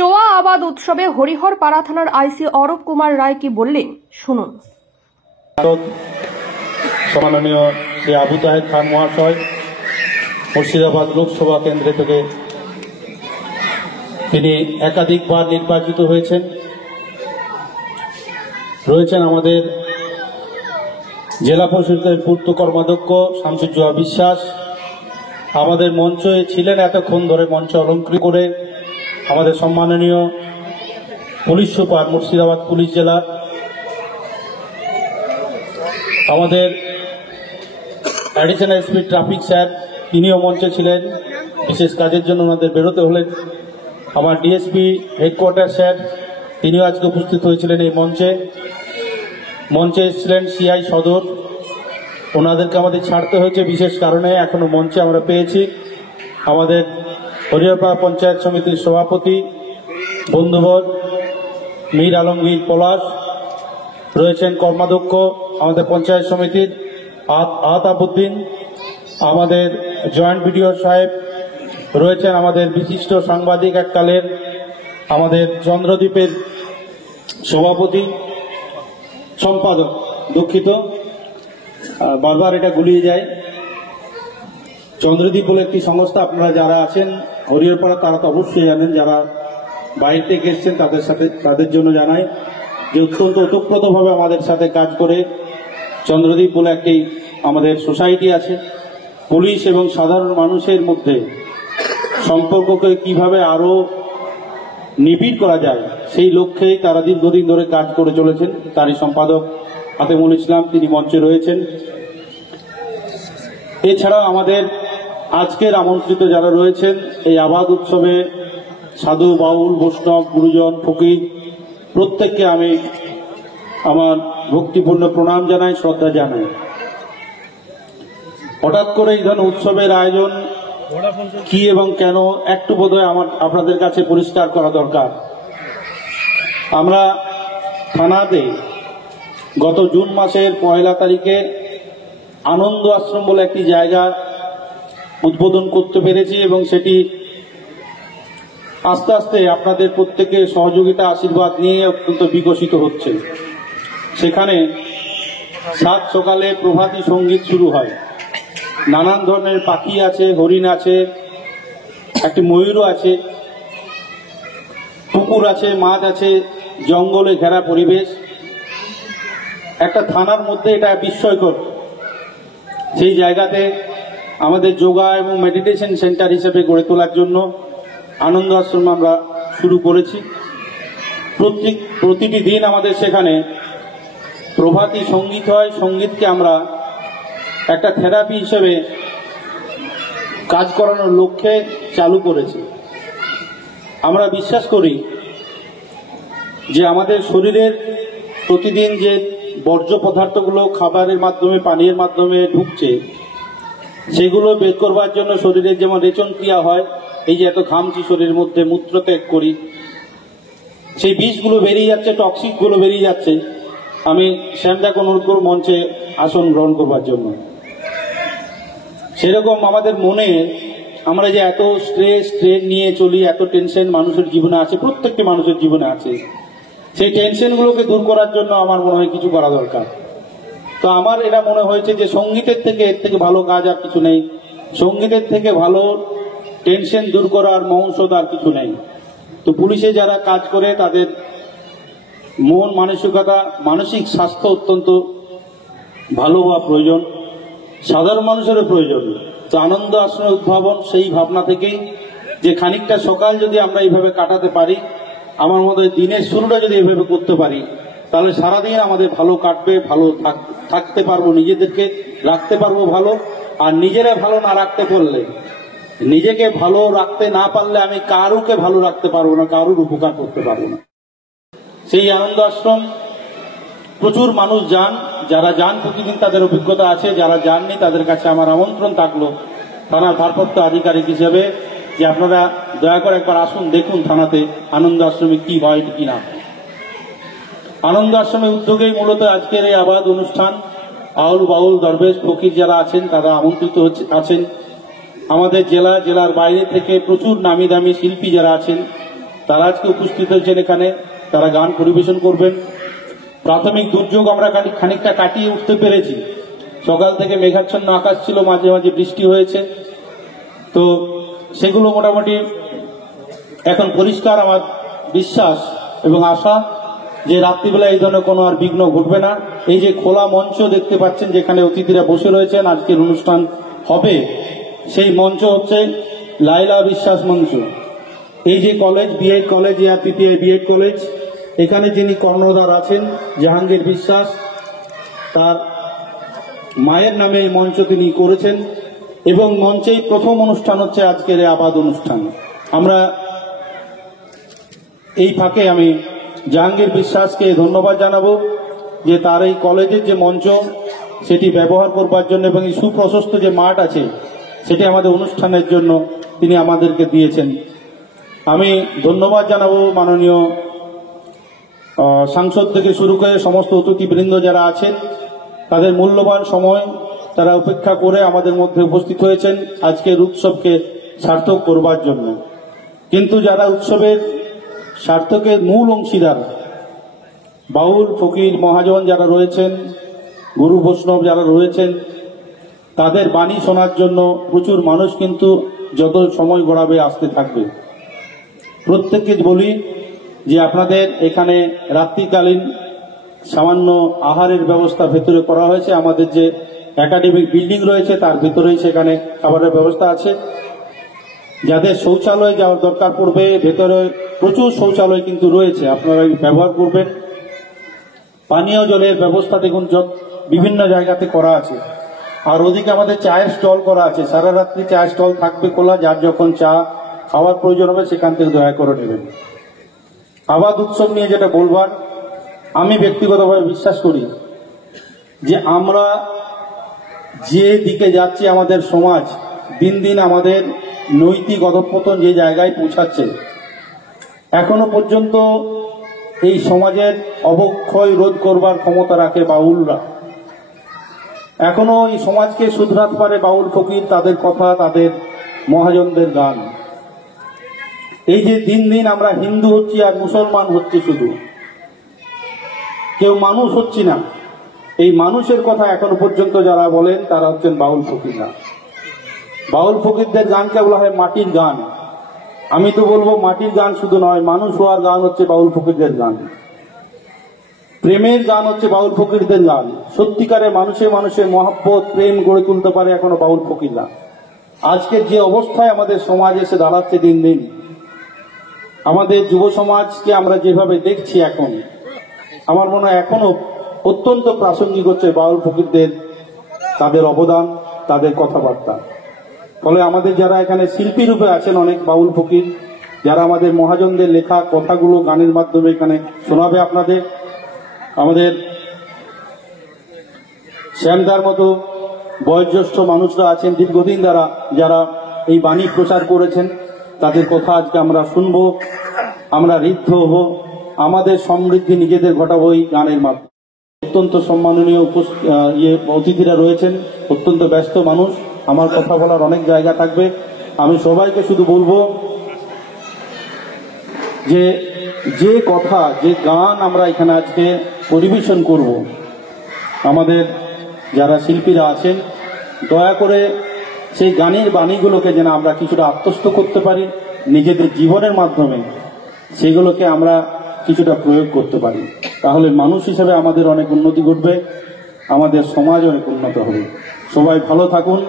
চোয়া আবাদ উৎসবে হরিহর পাড়া থানার আইসি অরূপ কুমার রায় কি বললেন শুনুন। সম্মাননীয় শ্রী আবু তাহের খান মহাশয় মুর্শিদাবাদ লোকসভা কেন্দ্র থেকে তিনি একাধিকবার নির্বাচিত হয়েছেন। রয়েছেন আমাদের জেলা পরিষদের পূর্ত কর্মাধ্যক্ষ শামসুজ্জোহা বিশ্বাস, আমাদের মঞ্চে ছিলেন এতক্ষণ ধরে মঞ্চ অলঙ্কৃত করে আমাদের সম্মাননীয় পুলিশ সুপার মুর্শিদাবাদ পুলিশ জেলা, আমাদের অ্যাডিশনাল এসপি ট্রাফিক স্যার, তিনিও মঞ্চে ছিলেন, বিশেষ কাজের জন্য ওনাদের বেরোতে হলেন। আমার ডিএসপি হেডকোয়ার্টার স্যার, তিনিও আজকে উপস্থিত হয়েছিলেন এই মঞ্চে এসেছিলেন সিআই সদর, ওনাদেরকে আমাদের ছাড়তে হয়েছে বিশেষ কারণে, এখনো মঞ্চে আমরা পেয়েছি। আমাদের হরিহরপাড়া পঞ্চায়েত সমিতির সভাপতি বন্ধুবর মীর আলমগীর পলাশ, রয়েছেন কর্মাধ্যক্ষ আমাদের পঞ্চায়েত সমিতির আতাবউদ্দিন, আমাদের জয়েন্ট বিডিও সাহেব, রয়েছেন আমাদের বিশিষ্ট সাংবাদিক এককালের আমাদের চন্দ্রদ্বীপের সভাপতি সম্পাদক, দুঃখিত বারবার এটা গুলিয়ে যায়, চন্দ্রদ্বীপ বলে একটি সংস্থা, আপনারা যারা আছেন হরিহরপাড়া তারা তো অবশ্যই জানেন, যারা বাইরে থেকে এসছেন তাদের জন্য জানাই যে অত্যন্ত ওতপ্রোতভাবে আমাদের সাথে কাজ করে চন্দ্রদ্বীপ বলে একটি আমাদের সোসাইটি আছে। পুলিশ এবং সাধারণ মানুষের মধ্যে সম্পর্ককে কিভাবে আরো নিবিড় করা যায় সেই লক্ষ্যেই তারা দীর্ঘদিন ধরে কাজ করে চলেছেন। তারই সম্পাদক হাতেমুল ইসলাম, তিনি মঞ্চে রয়েছেন। এছাড়াও আমাদের আজকের আমন্ত্রিত যারা রয়েছেন এই আবাদ উৎসবে সাধু, বাউল, বৈষ্ণব, গুরুজন, ফকির, প্রত্যেককে আমি আমার ভক্তিপূর্ণ প্রণাম জানাই, শ্রদ্ধা জানাই। হঠাৎ করে এই ধরনের উৎসবের আয়োজন কি এবং কেন একটু বোধহয় আপনাদের কাছে পরিষ্কার করা দরকার। আমরা থানাতে গত জুন মাসের 1 তারিখে আনন্দ আশ্রম বলে একটি জায়গা উদ্বোধন করতে পেরেছি এবং সেটি আস্তে আস্তে আপনাদের প্রত্যেকের সহযোগিতা আশীর্বাদ নিয়ে অত্যন্ত বিকশিত হচ্ছে। সেখানে সাত সকালে প্রভাতী সঙ্গীত শুরু হয়, নানান ধরনের পাখি আছে, হরিণ আছে, একটি ময়ূরও আছে, পুকুর আছে, মাছ আছে, জঙ্গলে ঘেরা পরিবেশ, একটা থানার মধ্যে এটা বিস্ময়কর। সেই জায়গাতে আমাদের যোগা এবং মেডিটেশন সেন্টার হিসেবে গড়ে তোলার জন্য আনন্দ আশ্রম আমরা শুরু করেছি। প্রতিটি দিন আমাদের সেখানে প্রভাতী সঙ্গীত হয়, সঙ্গীতকে আমরা একটা থেরাপি হিসেবে কাজ করানোর লক্ষ্যে চালু করেছি। আমরা বিশ্বাস করি যে আমাদের শরীরের প্রতিদিন যে বর্জ্য পদার্থগুলো খাবারের মাধ্যমে, পানীয়ের মাধ্যমে ঢুকছে, সেগুলো বের করবার জন্য শরীরের যেমন রেচন ক্রিয়া হয়, এই যে এত ঘামছি শরীরের মধ্যে, মূত্র ত্যাগ করি, সেই বিষগুলো বেরিয়ে যাচ্ছে, টক্সিকগুলো বেরিয়ে যাচ্ছে। আমি শ্যামদাকে অনুরোধ করব মঞ্চে আসন গ্রহণ করবার জন্য। সেরকম আমাদের মনে আমরা যে এত স্ট্রেস ট্রেন নিয়ে চলি, এত টেনশন মানুষের জীবনে আছে, প্রত্যেকটি মানুষের জীবনে আছে, সেই টেনশনগুলোকে দূর করার জন্য আমার মনে হয় কিছু করা দরকার। তো আমার এটা মনে হয়েছে যে সঙ্গীতের থেকে এর থেকে ভালো কাজ আর কিছু নেই, সঙ্গীতের থেকে ভালো টেনশন দূর করার মহৌষধ আর কিছু নেই। তো পুলিশে যারা কাজ করে তাদের মন মানসিকতা, মানসিক স্বাস্থ্য অত্যন্ত ভালো হওয়া প্রয়োজন, সাধারণ মানুষেরও প্রয়োজন। তো আনন্দ আশ্রমের উদ্ভাবন সেই ভাবনা থেকেই যে খানিকটা সকাল যদি আমরা এইভাবে কাটাতে পারি, আমার মতে দিনের শুরুটা যদি এইভাবে করতে পারি, তাহলে সারাদিন আমাদের ভালো কাটবে, ভালো থাকতে পারবো, নিজেদেরকে রাখতে পারবো ভালো। আর নিজেরা ভালো না রাখতে পারলে, নিজেকে ভালো রাখতে না পারলে আমি কারুকে ভালো রাখতে পারবো না, কারুর উপকার করতে পারবো না। সেই আনন্দ আশ্রম প্রচুর মানুষ যান, যারা যান প্রতিদিন তাদের অভিজ্ঞতা আছে, যারা যাননি তাদের কাছে আমার আমন্ত্রণ থাকলো থানার ভারপ্রাপ্ত আধিকারিক হিসেবে যে আপনারা দয়া করে একবার আসুন, দেখুন থানাতে আনন্দ আশ্রমে কি হয় কি না। আনন্দ আশ্রমের উদ্যোগেই মূলত আজকের এই আবাদ অনুষ্ঠান। আউল, বাউল, দরবেশ, ফকির যারা আছেন তারা আমন্ত্রিত আছেন। আমাদের জেলার বাইরে থেকে প্রচুর নামি দামি শিল্পী যারা আছেন তারা আজকে উপস্থিত হয়েছেন এখানে, তারা গান পরিবেশন করবেন। প্রাথমিক দুর্যোগ আমরা খানিকটা কাটিয়ে উঠতে পেরেছি। সকাল থেকে মেঘাচ্ছন্ন আকাশ ছিল, মাঝে মাঝে বৃষ্টি হয়েছে, তো সেগুলো মোটামুটি এখন পরিষ্কার। আমার বিশ্বাস এবং আশা যে রাত্রিবেলা এই ধরনের কোনো আর বিঘ্ন ঘটবে না। এই যে খোলা মঞ্চ দেখতে পাচ্ছেন, যেখানে অতিথিরা বসে রয়েছেন, আজকের অনুষ্ঠান হবে, সেই মঞ্চ হচ্ছে লাইলা বিশ্বাস মঞ্চ। এই যে college, B Ed college, PPI B Ed college, এখানে যিনি কর্ণধার আছেন জাহাঙ্গীর বিশ্বাস, তার মায়ের নামে এই মঞ্চ তিনি করেছেন এবং মঞ্চেই প্রথম অনুষ্ঠান হচ্ছে আজকের আবাদ অনুষ্ঠান। আমরা এই ফাঁকে আমি জাহাঙ্গীর বিশ্বাসকে ধন্যবাদ জানাবো যে তার এই কলেজের যে মঞ্চ সেটি ব্যবহার করবার জন্য এবং এই সুপ্রশস্ত যে মাঠ আছে সেটি আমাদের অনুষ্ঠানের জন্য তিনি আমাদেরকে দিয়েছেন। আমি ধন্যবাদ জানাবো মাননীয় সাংসদ থেকে শুরু করে সমস্ত অতিথিবৃন্দ যারা আছেন, তাদের মূল্যবান সময় তারা উপেক্ষা করে আমাদের মধ্যে উপস্থিত হয়েছেন আজকের উৎসবকে সার্থক করবার জন্য। কিন্তু যারা উৎসবের সার্থকের মূল অংশীদার, বাউল ফকির মহাজন যারা রয়েছেন, গুরু বৈষ্ণব যারা রয়েছেন, তাদের বাণী শোনার জন্য প্রচুর মানুষ কিন্তু যত সময় গড়াবে আসতে থাকবে। প্রত্যেককে বলি যে আপনাদের এখানে রাত্রিকালীন সামান্য আহারের ব্যবস্থা ভেতরে করা হয়েছে। আমাদের যে একাডেমিক বিল্ডিং রয়েছে তার ভিতরেই সেখানে খাবারের ব্যবস্থা আছে। যাদের শৌচালয় যাওয়ার দরকার পড়বে, ভেতরে প্রচুর শৌচালয় কিন্তু রয়েছে, আপনারা ব্যবহার করবেন। পানীয় জলের ব্যবস্থা দেখুন বিভিন্ন জায়গাতে করা আছে। আর ওদিকে আমাদের চায়ের স্টল করা আছে, সারা রাত্রি চায়ের স্টল থাকবে খোলা, যার যখন চা খাওয়ার প্রয়োজন হবে সেখান থেকে দয়া করে নেবেন। আবাদ উৎসব নিয়ে যেটা বলবার, আমি ব্যক্তিগতভাবে বিশ্বাস করি যে আমরা যে দিকে যাচ্ছি, আমাদের সমাজ দিন দিন আমাদের নৈতিক অধঃপতন যে জায়গায় পৌঁছাচ্ছে, এখনো পর্যন্ত এই সমাজের অবক্ষয় রোধ করবার ক্ষমতা রাখে বাউলরা। এখনো এই সমাজকে শুধরাতে পারে বাউল ফকির, তাদের কথা, তাদের মহাজনদের গান। এই যে দিন দিন আমরা হিন্দু হচ্ছি আর মুসলমান হচ্ছি, শুধু কেউ মানুষ হচ্ছি না, এই মানুষের কথা এখনো পর্যন্ত যারা বলেন তারা হচ্ছেন বাউল ফকিররা। বাউল ফকিরদের গানকে বলা হয় মাটির গান। আমি তো বলবো মাটির গান শুধু নয়, মানুষ হওয়ার গান হচ্ছে বাউল ফকিরদের গান, প্রেমের গান হচ্ছে বাউল ফকিরদের গান। সত্যিকারে মানুষে মানুষের মহব্বত প্রেম গড়ে তুলতে পারে এখনো বাউল ফকিররা। আজকের যে অবস্থায় আমাদের সমাজ এসে দাঁড়াচ্ছে দিন দিন, আমাদের যুব সমাজকে আমরা যেভাবে দেখছি এখন, আমার মনে হয় এখনো অত্যন্ত প্রাসঙ্গিক হচ্ছে বাউল ফকিরদের, তাদের অবদান, তাদের কথাবার্তা। ফলে আমাদের যারা এখানে শিল্পী রূপে আছেন অনেক বাউল ফকির, যারা আমাদের মহাজনদের লেখা কথাগুলো গানের মাধ্যমে এখানে শোনাবে আপনাদের, আমাদের শ্যামদার মতো বয়োজ্যেষ্ঠ মানুষরা আছেন দীর্ঘদিন দ্বারা, যারা এই বাণী প্রচার করেছেন, তাদের কথা আজকে আমরা শুনবো, আমরা ঋদ্ধ হব, আমাদের সমৃদ্ধি নিজেদের ঘটাবো এই গানের মাধ্যমে। অত্যন্ত সম্মাননীয় অতিথিরা রয়েছেন, অত্যন্ত ব্যস্ত মানুষ, আমার কথা বলার অনেক জায়গা থাকবে। আমি সবাইকে শুধু বলবো যে যে কথা, যে গান আমরা এখানে আজকে পরিবেশন করব, আমাদের যারা শিল্পীরা আছেন দয়া করে সেই গানের বাণীগুলোকে যেন আমরা কিছুটা আত্মস্থ করতে পারি, নিজেদের জীবনের মাধ্যমে সেগুলোকে আমরা কিছুটা প্রয়োগ করতে পারি, তাহলে মানুষ হিসেবে আমাদের অনেক উন্নতি ঘটবে, আমাদের সমাজ অনেক উন্নত হবে। সবাই ভালো থাকুন।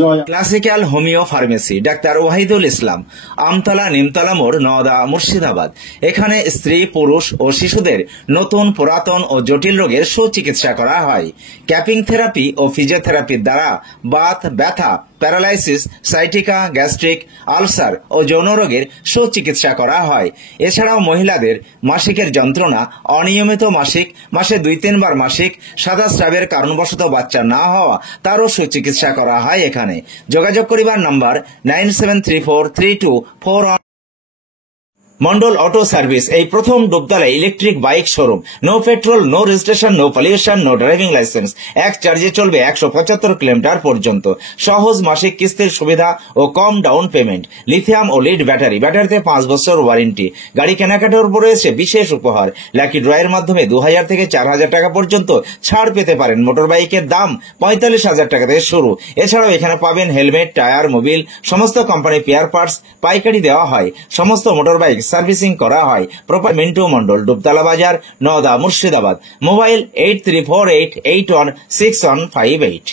জয়। Classical homoeo pharmacy, doctor Wahidul Islam, Amtala Nimtala মোড়, নওদা, মুর্শিদাবাদ। এখানে স্ত্রী, পুরুষ ও শিশুদের নতুন, পুরাতন ও জটিল রোগের সুচিকিৎসা করা হয়। ক্যাপিং থেরাপি ও ফিজিওথেরাপির দ্বারা বাত, ব্যথা, প্যারালাইসিস, সাইটিকা, গ্যাস্ট্রিক, আলসার ও যৌন রোগের সুচিকিৎসা করা হয়। এছাড়াও মহিলাদের মাসিকের যন্ত্রণা, অনিয়মিত মাসিক, মাসে 2-3 বার মাসিক, সাদা স্রাবের কারণবশত বাচ্চা না হওয়া, তারও সুচিকিৎসা করা হয় এখানে। যোগাযোগ করিবার নাম্বার 97343241। মন্ডল অটো সার্ভিস এই প্রথম Dubtala electric bike showroom. No petrol, no registration, no pollution, no driving licence. এক চার্জে চলবে 175 কিলোমিটার পর্যন্ত। সহজ মাসিক কিস্তির সুবিধা ও কম ডাউন পেমেন্ট। লিথিয়াম ও লিড ব্যাটারি, ব্যাটারিতে 5 বছর ওয়ারেন্টি। গাড়ি কেনাকাটার উপর রয়েছে বিশেষ উপহার। লাকি ড্রয়ের মাধ্যমে 2000 থেকে 4000 টাকা পর্যন্ত ছাড় পেতে পারেন। মোটর বাইকের দাম 45,000 টাকা থেকে শুরু। এছাড়াও এখানে পাবেন হেলমেট, টায়ার, মোবিল, সমস্ত কোম্পানি পেয়ার পার্টস পাইকারি দেওয়া হয়। সমস্ত মোটর বাইক সার্ভিসিং করা হয়। প্রপার মিন্টু মন্ডল, ডুবতলা বাজার, নওদা, মুর্শিদাবাদ। মোবাইল 8348816158।